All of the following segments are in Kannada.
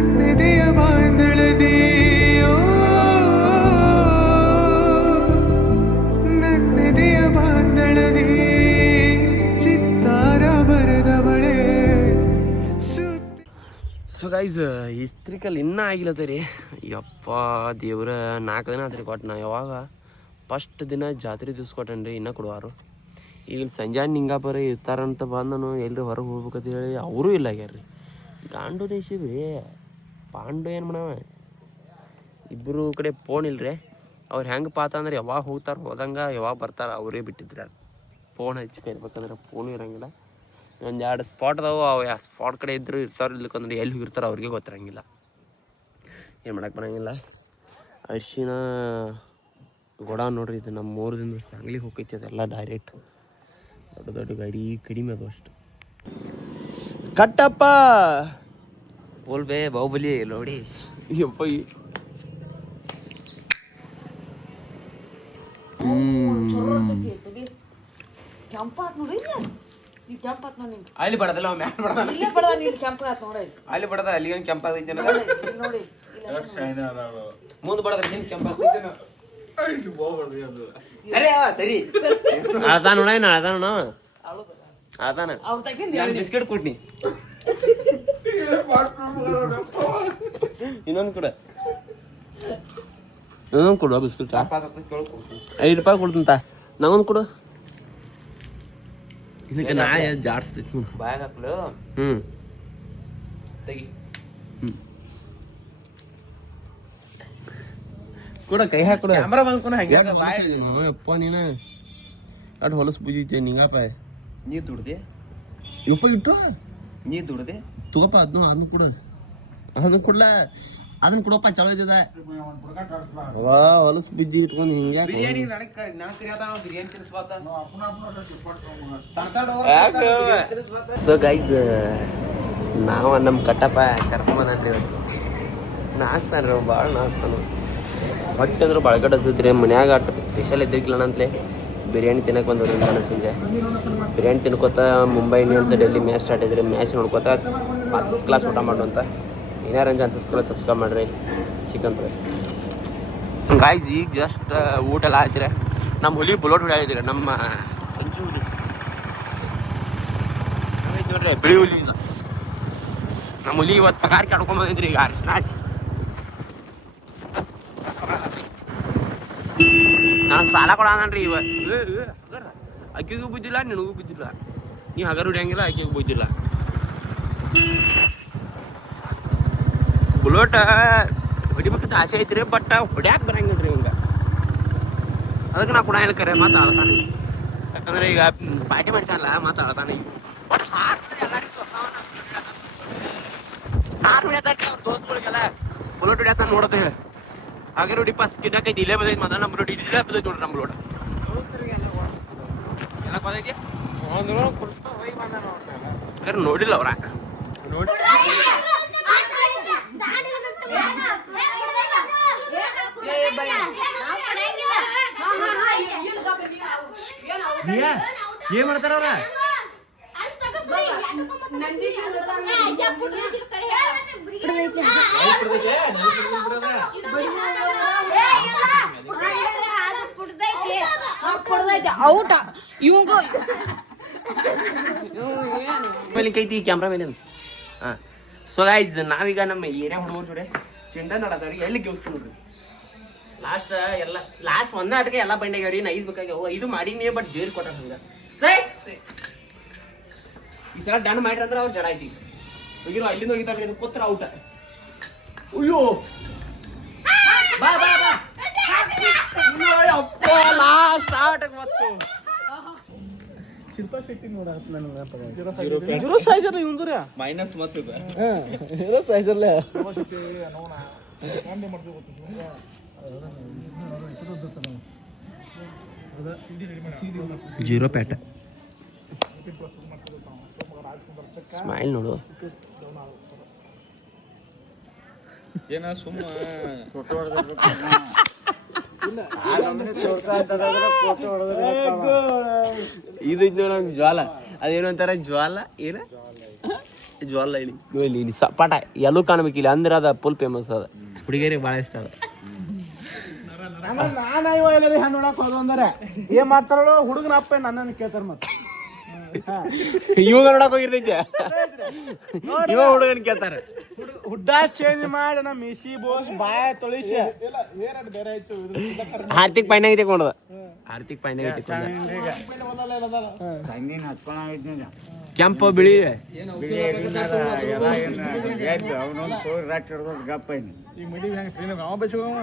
ನನ್ನೆದೆಯ ಬಾಂಧಳದಿ ನನ್ನೆದೆಯ ಬಾಂಧಳದಿ ಚಿತ್ತಾರ ಬರೆದವಳೆ. ಸೊ ಗೈಸ್ ಹಿಸ್ಟ್ರಿಕಲ್ ಇನ್ನೂ ಆಗಿಲ್ಲತ್ತ ರೀ. ಯಪ್ಪ ದೇವ್ರ 4 ದಿನ ಆತ್ರಿ ಕೊಟ್ಟು ನಾ ಯಾವಾಗ ಫಸ್ಟ್ ದಿನ ಜಾತ್ರೆ ದಿವ್ಸ ಕೊಟ್ಟೇನಿ ರೀ. ಇನ್ನೂ ಕೊಡುವಾರು ಈಗ ಸಂಜೆ ನಿಂಗಾಪುರ ಇರ್ತಾರಂತ ಬಂದು ನಾನು ಎಲ್ರಿ ಹೊರಗೆ ಹೋಗ್ಬೇಕಂತ ಹೇಳಿ ಅವರೂ ಇಲ್ಲ ಆಗ್ಯಾರ ರೀ. ಗಾಂಡು ದೇಶಿವ್ ರೀ ಪಾಂಡು ಏನು ಮಾಡವ ಇಬ್ಬರು ಕಡೆ ಫೋನ್ ಇಲ್ರಿ. ಅವ್ರು ಹೆಂಗೆ ಪಾತ ಅಂದ್ರೆ ಯಾವಾಗ ಹೋಗ್ತಾರೆ ಹೋದಂಗೆ ಯಾವಾಗ ಬರ್ತಾರೆ ಅವರೇ ಬಿಟ್ಟಿದ್ರೆ ಫೋನ್ ಹಚ್ಚಿ ಕರಿಬೇಕಂದ್ರೆ ಫೋನು ಇರೋಂಗಿಲ್ಲ. ಒಂದು 2 ಸ್ಪಾಟ್ ಅದಾವೆ. ಅವು ಯಾವ ಸ್ಪಾಟ್ ಕಡೆ ಇದ್ರು ಇರ್ತಾರೋ ಇಲ್ಲಕಂದ್ರೆ ಎಲ್ಲಿ ಹೋಗಿರ್ತಾರೋ ಅವ್ರಿಗೆ ಗೊತ್ತಿರಂಗಿಲ್ಲ. ಏನು ಮಾಡಕ್ಕೆ ಬರೋಂಗಿಲ್ಲ. ಅರಿಶಿನ ಗೊಡ ನೋಡ್ರಿ ಇದು ನಮ್ಮ 3 ದಿನದ ಸಾಂಗ್ಲಿಗೆ ಹೋಗೈತಿ. ಅದೆಲ್ಲ ಡೈರೆಕ್ಟ್ ದೊಡ್ಡ ದೊಡ್ಡ ಗಾಡಿ ಕಡಿಮೆ ಅದು ಅಷ್ಟು. ಕಟ್ಟಪ್ಪ ಬೋಲ್ ಬೇ ಬಾಹುಬಲಿ ನೋಡಿ ಯಪ್ಪ. ಅಲ್ಲಿ ಬಡದಲ್ಲ ಅಲ್ಲಿ ಬಡದ ಅಲ್ಲಿ ಒಂದು ಕೆಂಪಾಗೈತೆ ಮುಂದೆ ಬಡದ ಸರಿ ಅದ ನೋಡ ಅದ ನೋಡ ಅದಾನ ಬಿಸ್ಕೆಟ್ ಕೊಟ್ನಿ ಇನ್ನೊಂದು ಕೊಡು ಬಿಸ್ಕೆಟ್ 5 ರೂಪಾಯಿ ಕೊಡ್ತಂತ ನಂಗೊಂದು ಕೊಡು. ಇದಕ್ಕೆ ನಾ ಜಾಡ್ಸ್ತೈತಿ ಬಾಯಾಗ ಹಾಕ್ಲು. ತೆಗಿ ಕೂಡ ಕೈ ಹಾಕೊಡ ಕ್ಯಾಮ್ರಾ ಬಂದ್ಕೊಂಡು ಯಪ್ಪ ನೀನು ಅಡ್ ಹೊಲಸು ಬುಜಿದ್ದೆ ನಿಂಗಪ್ಪ. ನೀ ದುಡ್ದೆ ಯಪ್ಪ ಇಟ್ಟು ನೀ ದುಡ್ದೆ ತಗೋಪ್ಪ ಅದನ್ನ ಕೊಡು. ಅದನ್ನ ಕೊಡ್ಲ ಅದನ್ನ ಕೊಡಪ್ಪ ಚಲೋ ಇದ್ದ ಹೊಲಸು ಬುಜ್ಜಿ ಇಟ್ಕೊಂಡು ಹಿಂಗೆ ಸೊ ಗೈಸ್ ನಾವು ನಮ್ಮ ಕಟ್ಟಪ್ಪ ಕರ್ಕೊಂಬಂದ್ರಿ ಇವತ್ತು ನಾಸ್ತಾನ ಭಾಳ ನಾಸ್ತಾನ ಹೊಟ್ಟೆ ಅಂದ್ರೆ ಬಳಗಡೆ ಹಸಿದ್ರಿ. ಮನ್ಯಾಗ ಅಟ್ಟು ಸ್ಪೆಷಲ್ ಇದ್ದಿರ್ಕಿಲ್ಲ ಅಂತಲೇ ಬಿರಿಯಾನಿ ತಿನ್ನಕ್ಕೆ ಬಂದವ್ರಿ ನಾನು ಸಂಜೆ. ಬಿರಿಯಾನಿ ತಿನ್ಕೋತ Mumbai Indians Delhi match start ಇದ್ರಿ. ಮ್ಯಾಚ್ ನೋಡ್ಕೋತ ಫಸ್ಟ್ ಕ್ಲಾಸ್ ಊಟ ಮಾಡು ಅಂತ ಏನಾರಂಜ ಅಂತ ಸಬ್ಸ್ಕ್ರೈಬ್ ಮಾಡಿರಿ. ಚಿಕನ್ ಫ್ರೈ ಗಾಯ್ಸ್ ಈಗ ಜಸ್ಟ್ ಊಟ ಎಲ್ಲ ಆಯ್ತಿರ. ನಮ್ಮ ಹುಲಿ ಬುಲೋಟ್ ಹೊಡಿಯಾಗಿದ್ದೀರ ನಮ್ಮ ಅಂಜು ಹುಲಿ ನೋಡ್ರಿ ಬಿಳಿ ಹುಲಿ. ನಮ್ಮ ಹುಲಿ ಇವತ್ತು ಪಗಾರ ಕಡ್ಕೊಂಬಂದಿದ್ರಿ ಈಗ ನನಗೆ ಸಾಲ ಕೊಡೋಣನ್ರಿ ಇವ. ಅಕ್ಕಿಗೂ ಬುದ್ಧಿಲ್ಲ ನಿನಗೂ ಬುದ್ಧಿಲ್ಲ. ನೀವು ಹಗರ್ ಹೊಡಿಯಂಗಿಲ್ಲ ಅಕ್ಕಿಗೂ ಬುದ್ಧಿಲ್ಲ. ಬುಲೋಟ ಹೊಡಿಬೇಕಂತ ಆಸೆ ಐತ್ರಿ ಬಟ್ ಹೊಡ್ಯಾಕೆ ಬರಂಗಿಲ್ಲ ರೀ ಹಿಂಗೆ. ಅದಕ್ಕೆ ನಾ ಕೊಡಂಗಿಲ್ಲ ಕರೆ ಮಾತಾಡ್ತಾನೆ. ಯಾಕಂದ್ರೆ ಈಗ ಪಾರ್ಟಿ ಮಾಡ್ಸಲ್ಲ ಮಾತಾಡ್ತಾನೆ. ಕಾರ್ ಹೊಡ್ಯಾತಾನೆ ಅವ್ರ ದೋಸ್ತಗಳಿಗೆಲ್ಲ ಬುಲೋಟ್ ಹೊಡ್ಯಾತಾನ ನೋಡತ್ತೆ. ಹಾಗೆ ನೋಡಿ ಪಾಸ್ ಗಿಡಕ್ಕೈತಿ ಇಲ್ಲೇ ಬಂದೈತಿ ಮಾತ್ರ ನಮ್ಮ ರೋಡ್ ಇಲ್ಲೇ ಬಂದೈತಿ ನೋಡ್ರಿ. ನಮ್ಮ ರೋಡ್ ಎಲ್ಲ ಬಂದೈತಿ ಕರೆ ನೋಡಿಲ್ಲ ಅವ್ರ ನೋಡಿ. ಏನ್ ಮಾಡ್ತಾರ ಅವ್ರ ಔಟ ಇವಂಗ ಕೈತಿ ಕ್ಯಾಮ್ರಾ ಮೇಲೆ. ಹಾಂ ಸೊ ಗೈಸ್ ನಾವೀಗ ನಮ್ಮ ಏರಿಯಾ ಹುಡುಗರು ಜೋಡೆ ಚಿಂಡ ನಡದವ್ರಿಗೆ ಎಲ್ಲಿ ಗೆಲ್ಸ್ತೀವಿ ನೋಡ್ರಿ. ಲಾಸ್ಟ್ ಒಂದೇ ಆಟಕ್ಕೆ ಎಲ್ಲ ಬಂಡಾಗ್ಯಾವ್ರಿ. ನಾ 5 ಬೇಕಾಗ್ಯಾವ 5 ಮಾಡೀನಿ ಬಟ್ ಜೇಲ್ ಕೊಟ್ಟ ಹಂಗ ಈ ಸಲ ಡನ್ ಮಾಡ್ರಿ ಅಂದ್ರೆ ಅವ್ರು ಜಡ ಐತಿ ಹೋಗಿರೋ ಅಲ್ಲಿಂದ ಹೋಗಿತಾರ ಇದು ಕೂತ್ರ ಔಟ. ಅಯ್ಯೋ ಬಾ ಬಾ ಬಾ ಅಪ್ಪ ಲಾಸ್ಟ್ ಆಟಕ್ಕೆ ಮತ್ತು ಶಿಲ್ಪಾ ಶೆಟ್ಟಿ ನೋಡತ್ ನನಗೆ ಜೀರೋ ಸೈಜರ್ ಇವಂದ್ರೆ ಮೈನಸ್ ಮತ್ತು ಜೀರೋ ಸೈಜರ್ಲೆ ಜೀರೋ ಪ್ಯಾಟ ಸ್ಮೈಲ್ ನೋಡು. ಏನ ಸುಮ್ಮ ಇದು ನಂಗೆ ಜ್ವಾಲ ಅದೇನು ಅಂತಾರ ಜ್ವಾಲ ಏನ ಜ್ವಾಲ ಇಲ್ಲಿ ಸಪಾಟ ಎಲ್ಲೂ ಕಾಣ್ಬೇಕಿಲ್ಲ ಅಂದ್ರೆ ಅದ ಫುಲ್ ಫೇಮಸ್ ಅದ ಹುಡುಗಿಯರಿಗೆ ಭಾಳ ಇಷ್ಟ ಅದ ನಾನು ಇವ ಎಲ್ಲರಿ ಹೆಣ್ಣು ನೋಡಕ್ ಹೋದ ಅಂದ್ರೆ ಏನ್ ಮಾಡ್ತಾರೋ ಹುಡುಗನ ಅಪ್ಪ ನನ್ನನ್ನು ಕೇಳ್ತಾರ ಮತ್ತೆ ಇವಾಗ ನೋಡಕ್ ಹೋಗಿರ್ತೈತೆ ಇವ ಹುಡುಗನ್ ಕೇಳ್ತಾರ ಹುಡ್ಡ ಚೇಂಜ್ ಮಾಡಿ ನಮ್ಮ ಮಿಸಿ ಬೋಸ್ ಬಾಯ ತೊಳಿಸಿ ಬೇರೆ ಆಯ್ತು ಆರ್ತಿಕ್ ಪೈನಾಗ ತಗೊಂಡದ ಆರ್ತಿಕ್ ಪೈನಾಗ ಕೆಂಪು ಬಿಳಿ ಈಗ ಮದುವೆ ಹೆಂಗೆ ಟ್ರೈನ್ ಅವ ಬಚ್ಚೋಗವ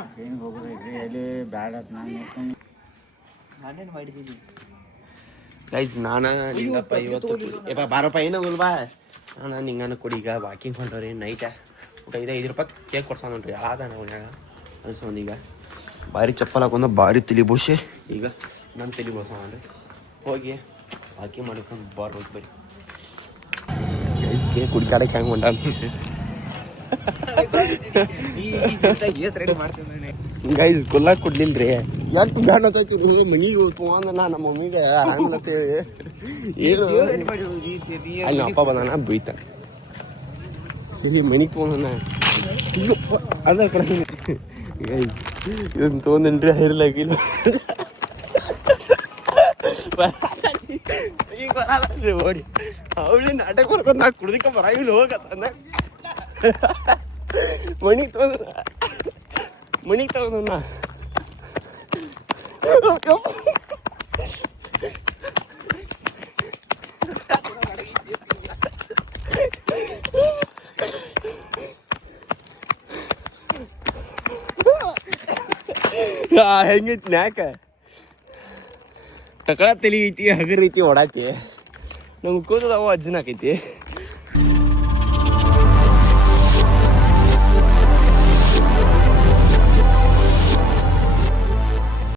ಗೈಸ್ ನಾನು ನಿಂಗಪ್ಪ ಇವತ್ತು ಬಾರಪ್ಪ ಏನೋ ಬಾ ನಾನು ನಿಂಗನ ಕೊಡಿ ಈಗ ವಾಕಿಂಗ್ ಹೊಂಟವ್ರಿ ನೈಟ ಊಟ ಇದೆ 5 ರೂಪಾಯಿ ಕೇಕ್ ಕೊಡ್ಸೋ ನೋಡ್ರಿ ಆದ ನಾವು ಅನ್ಸೊಂದು ಈಗ ಭಾರಿ ಚಪ್ಪಲ್ ಹಾಕೊಂಡು ಭಾರಿ ತಲೆ ಬೋಸೆ ಈಗ ನನ್ನ ತಲೆ ಬೋಸ ನೋಡ್ರಿ ಹೋಗಿ ವಾಕಿಂಗ್ ಮಾಡ್ಕೊಂಡು ಬರ್ಬೇಕು ಬರೀ ಗೈಸ್ ಕೇಕ್ ಕುಡಿಕಾಡಕ್ಕೆ ಹೆಂಗೆ ಹೊಂಟ ಗೈಸ್ ಗುಲ್ಲ ಕುಡ್ಲಿಲ್ರಿ ಎಷ್ಟು ಬ್ಯಾಡ ಮನಿಗೆ ತೊಗೊಂಡ ನಮ್ಮ ಮಮ್ಮಿಗೆ ಆರಾಮತ್ತೇಳಿ ಏನು ಅಲ್ಲಿ ಅಪ್ಪ ಬಂದಾನ ಬೈತ ಸರಿ ಮನಿಗೆ ತೊಗೊಂಡ ಅದ ಕಡೆ ಇದನ್ನ ತೊಗೊಂಡೇನ್ರಿ ಹರಿಲಾಗಿಲ್ಲ ಈಗ ಬರಲ್ರಿ ಓಡಿ ಅವಳಿ ನಾಟಕ ಮಾಡ್ಕೊಂಡು ನಾ ಕುಡ್ದಿಕ್ಕ ಬರಾಗಿಲ್ಲ ಹೋಗತ್ತ ಮನಿಗೆ ತಗೊಂಡ ಹೆಂಗೈತಿ ನ್ಯಾಕ ಟಕಳ ತಲಿ ಐತಿ ಹಗರ್ ಐತಿ ಓಡಾತಿ ನಮ್ಗೆ ಕೂದಲ ಅವ ಅಜ್ಜನ ಆಕೈತಿ